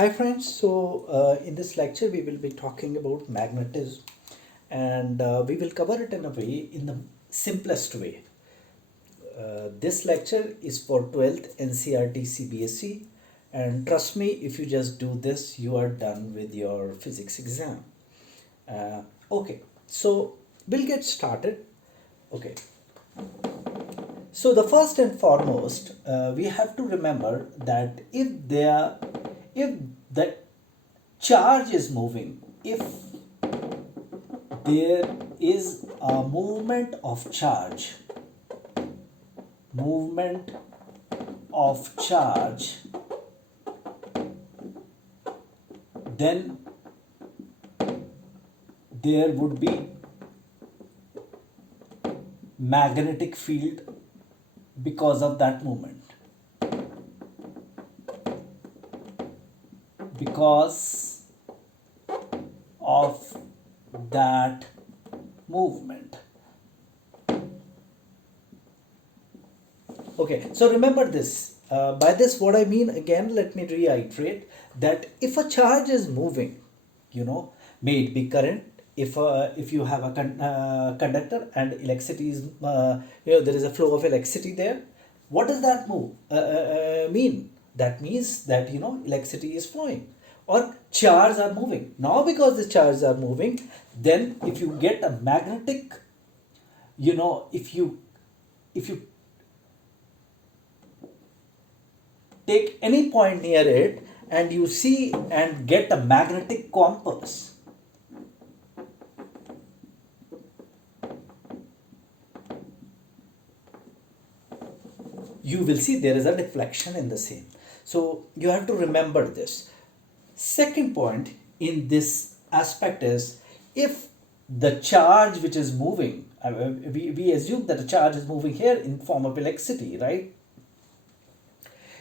Hi friends, in this lecture we will be talking about magnetism and we will cover it in a way, in the simplest way. This lecture is for 12th NCRT CBSE and trust me, if you just do this you are done with your physics exam. Okay, so we'll get started. Okay, so the first and foremost, we have to remember that if the charge is moving, if there is a movement of charge, then there would be magnetic field because of that movement. Because of that movement. Okay, so remember this. By this, what I mean, again, let me reiterate that if a charge is moving, may it be current, if you have a conductor and electricity is, there is a flow of electricity there, what does that mean? That means that, electricity is flowing or charges are moving. Now, because the charges are moving, then if you get a magnetic, if you take any point near it and you see and get a magnetic compass, you will see there is a deflection in the same. So you have to remember this. Second point in this aspect is, if the charge which is moving, we assume that the charge is moving here in form of electricity, right?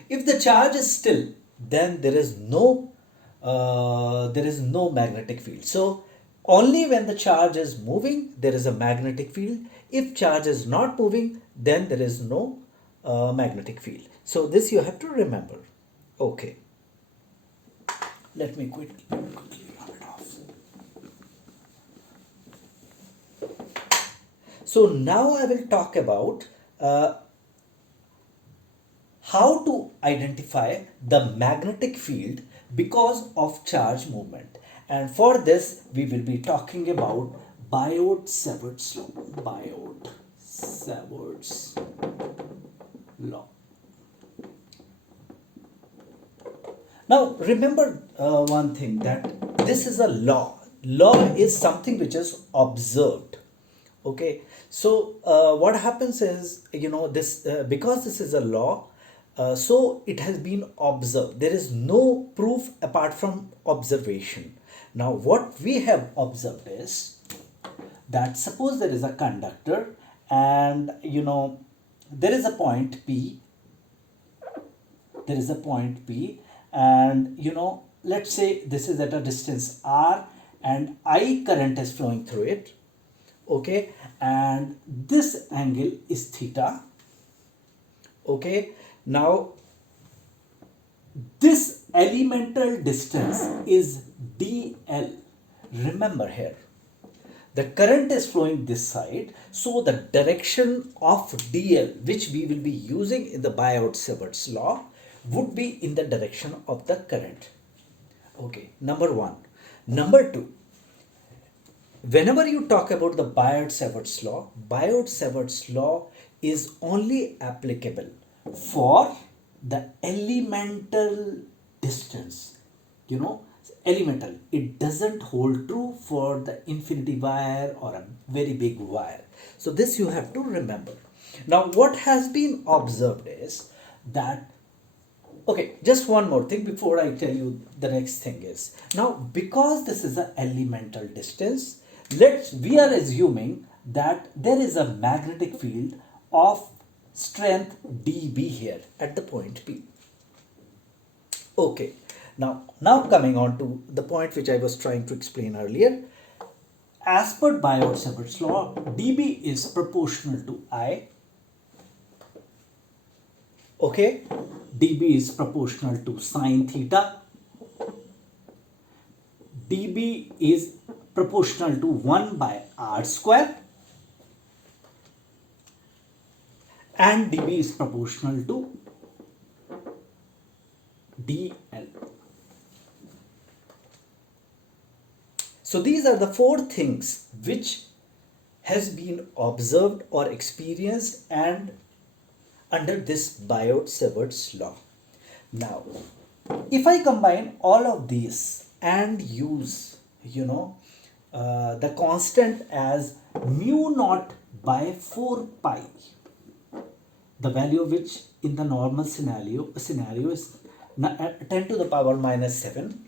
If the charge is still, then there is no magnetic field. So only when the charge is moving there is a magnetic field. If charge is not moving, then there is no magnetic field. So this you have to remember. Okay, let me quickly run it off. So now I will talk about how to identify the magnetic field because of charge movement. And for this, we will be talking about Biot Savarts Law. Biot Savarts Law. Now, remember one thing, that this is a law. Law is something which is observed. Okay, so what happens is, this because this is a law, so it has been observed. There is no proof apart from observation. Now, what we have observed is that suppose there is a conductor and there is a point P. There is a point P, and let's say this is at a distance R and I current is flowing through it. Okay, and this angle is theta. Okay, now this elemental distance is dl. Remember here, the current is flowing this side, so the direction of dl, which we will be using in the Biot Savarts law, would be in the direction of the current. Okay, number one. Number two, whenever you talk about the Biot Savarts law is only applicable for the elemental distance. Elemental. It doesn't hold true for the infinity wire or a very big wire. So this you have to remember. Now, what has been observed is that, okay, just one more thing before I tell you the next thing is, now because this is an elemental distance, we are assuming that there is a magnetic field of strength dB here at the point P. Okay, now coming on to the point which I was trying to explain earlier. As per Biot Savarts law, dB is proportional to I. Okay, dB is proportional to sine theta. dB is proportional to 1 by r square and dB is proportional to dl. So these are the four things which has been observed or experienced and under this Biot Savarts law. Now, if I combine all of these and use, the constant as mu naught by 4 pi, the value of which in the normal scenario is 10 to the power minus 7.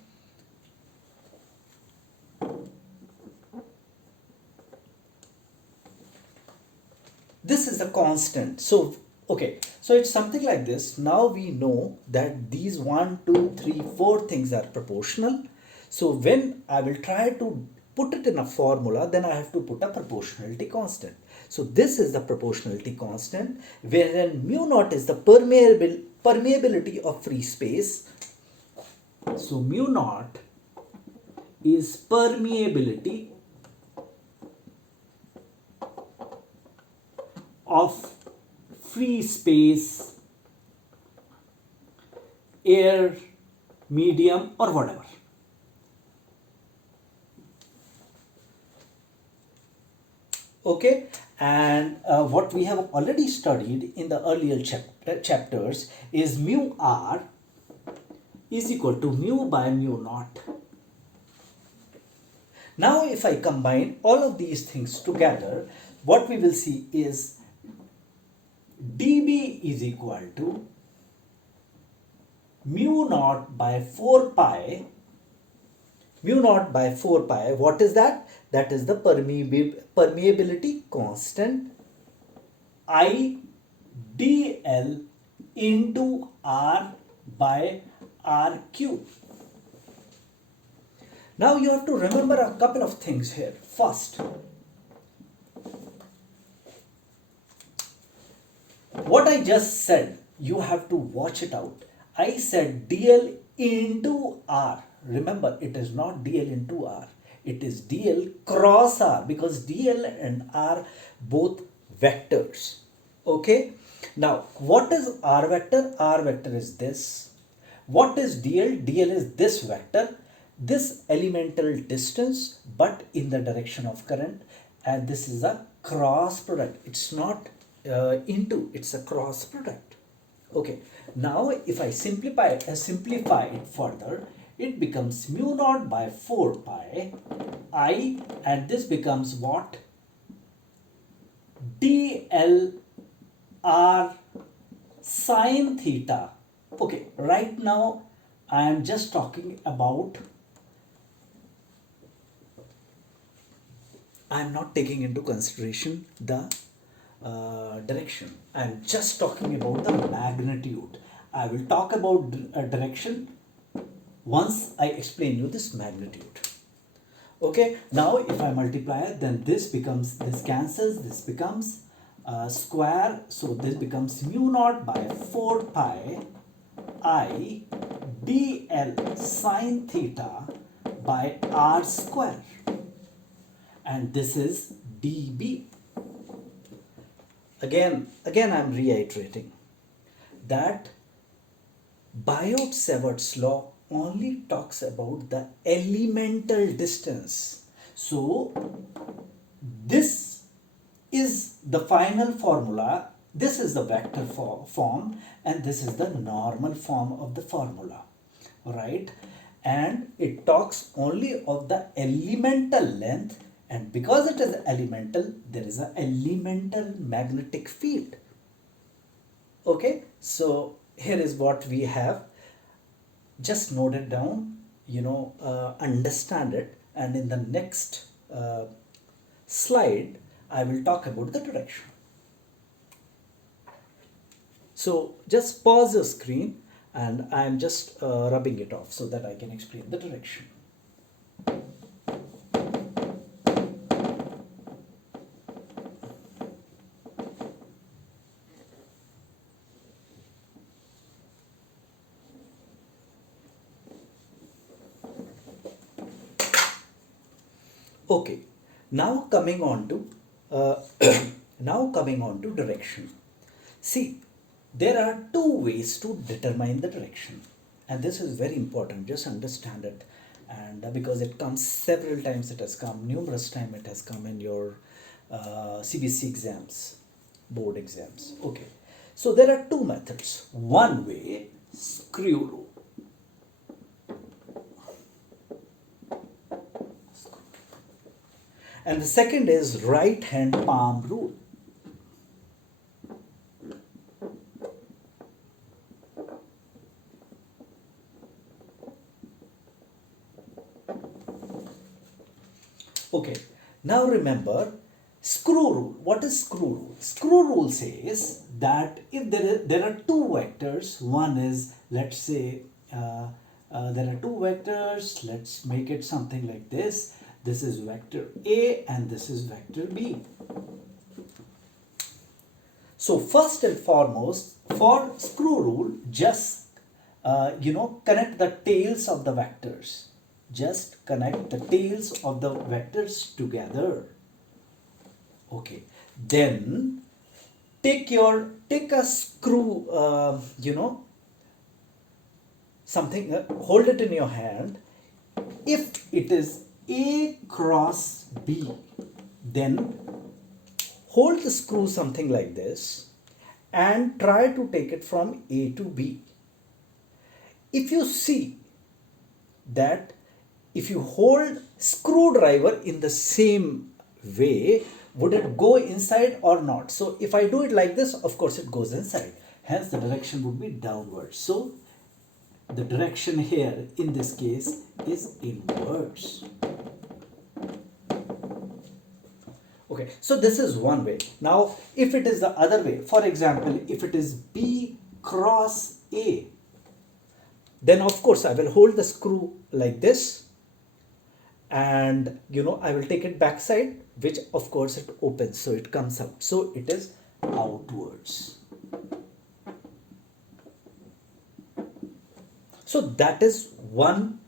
This is the constant. So, okay, so it's something like this. Now we know that these 1, 2, 3, 4 things are proportional. So when I will try to put it in a formula, then I have to put a proportionality constant. So this is the proportionality constant, wherein mu naught is the permeability of free space. So mu naught is permeability of free space, air, medium, or whatever. Okay, and what we have already studied in the earlier chapters is mu r is equal to mu by mu naught. Now if I combine all of these things together, what we will see is dB is equal to mu naught by 4 pi. Mu naught by 4 pi, what is that? That is the permeability constant I dl into r by r cube. Now you have to remember a couple of things here. First, what I just said, you have to watch it out. I said dl into r. Remember, it is not dl into r. It is dl cross r, because dl and r both vectors. Okay. Now, what is r vector? R vector is this. What is dl? dl is this vector, this elemental distance, but in the direction of current, and this is a cross product. It's not into, it's a cross product. Okay, now if I simplify it further, it becomes mu naught by 4 pi I, and this becomes what? dl r sine theta. Okay, right now I am just talking about, I am not taking into consideration the direction. I am just talking about the magnitude. I will talk about direction once I explain you this magnitude. Okay, now if I multiply, then this becomes, this cancels, this becomes square. So this becomes mu naught by 4 pi I dl sine theta by r square, and this is dB. Again I am reiterating that Biot Savarts law only talks about the elemental distance. So this is the final formula. This is the vector form, and this is the normal form of the formula, right? And it talks only of the elemental length, and because it is elemental, there is an elemental magnetic field. Okay, so here is what we have. Just note it down, understand it, and in the next slide I will talk about the direction. So just pause the screen, and I am just rubbing it off so that I can explain the direction. Okay, now coming on to now coming on to direction. See, there are two ways to determine the direction, and this is very important. Just understand it, and because it comes several times, it has come numerous times. It has come in your CBC exams, board exams. Okay, so there are two methods. One way, screw rule. And the second is right hand palm rule. Okay, now remember screw rule. What is screw rule? Screw rule says that if there are two vectors, one is, let's say, there are two vectors, let's make it something like this. This is vector A and this is vector B. So first and foremost, for screw rule, just connect the tails of the vectors. Just connect the tails of the vectors together. Okay. Then take a screw. Hold it in your hand. If it is A cross B, then hold the screw something like this and try to take it from A to B. If you see that if you hold screwdriver in the same way, would it go inside or not? So if I do it like this, of course it goes inside. Hence the direction would be downwards. So the direction here in this case is inwards. Okay, so this is one way. Now, if it is the other way, for example, if it is B cross A, then of course I will hold the screw like this, and I will take it backside, which of course it opens, so it comes out. So it is outwards. So that is one,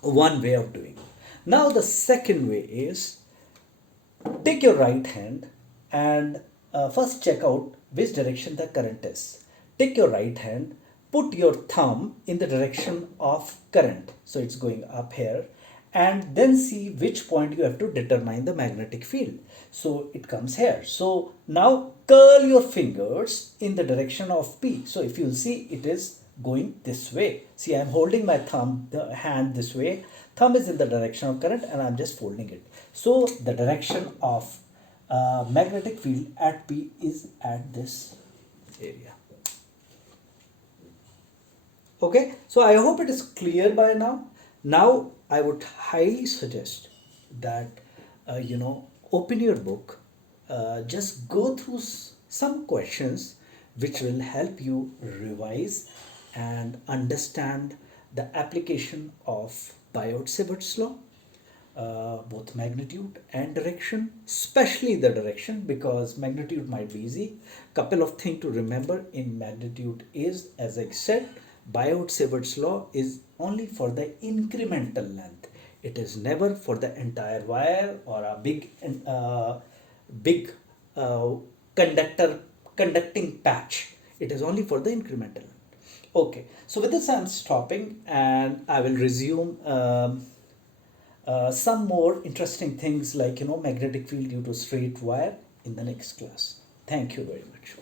one way of doing. Now the second way is, take your right hand and first check out which direction the current is. Take your right hand, put your thumb in the direction of current, so it's going up here, and then see which point you have to determine the magnetic field. So it comes here. So now curl your fingers in the direction of P. So if you'll see, it is going this way. See, I'm holding my the hand this way. Thumb is in the direction of current and I'm just folding it. So the direction of magnetic field at P is at this area. Okay, so I hope it is clear by now. Now I would highly suggest that open your book, just go through some questions which will help you revise and understand the application of Biot Savarts Law, both magnitude and direction, especially the direction, because magnitude might be easy. Couple of things to remember in magnitude is, as I said, Biot Savarts Law is only for the incremental length. It is never for the entire wire or a big conducting patch. It is only for the incremental length. Okay, so with this I'm stopping, and I will resume some more interesting things like magnetic field due to straight wire in the next class. Thank you very much.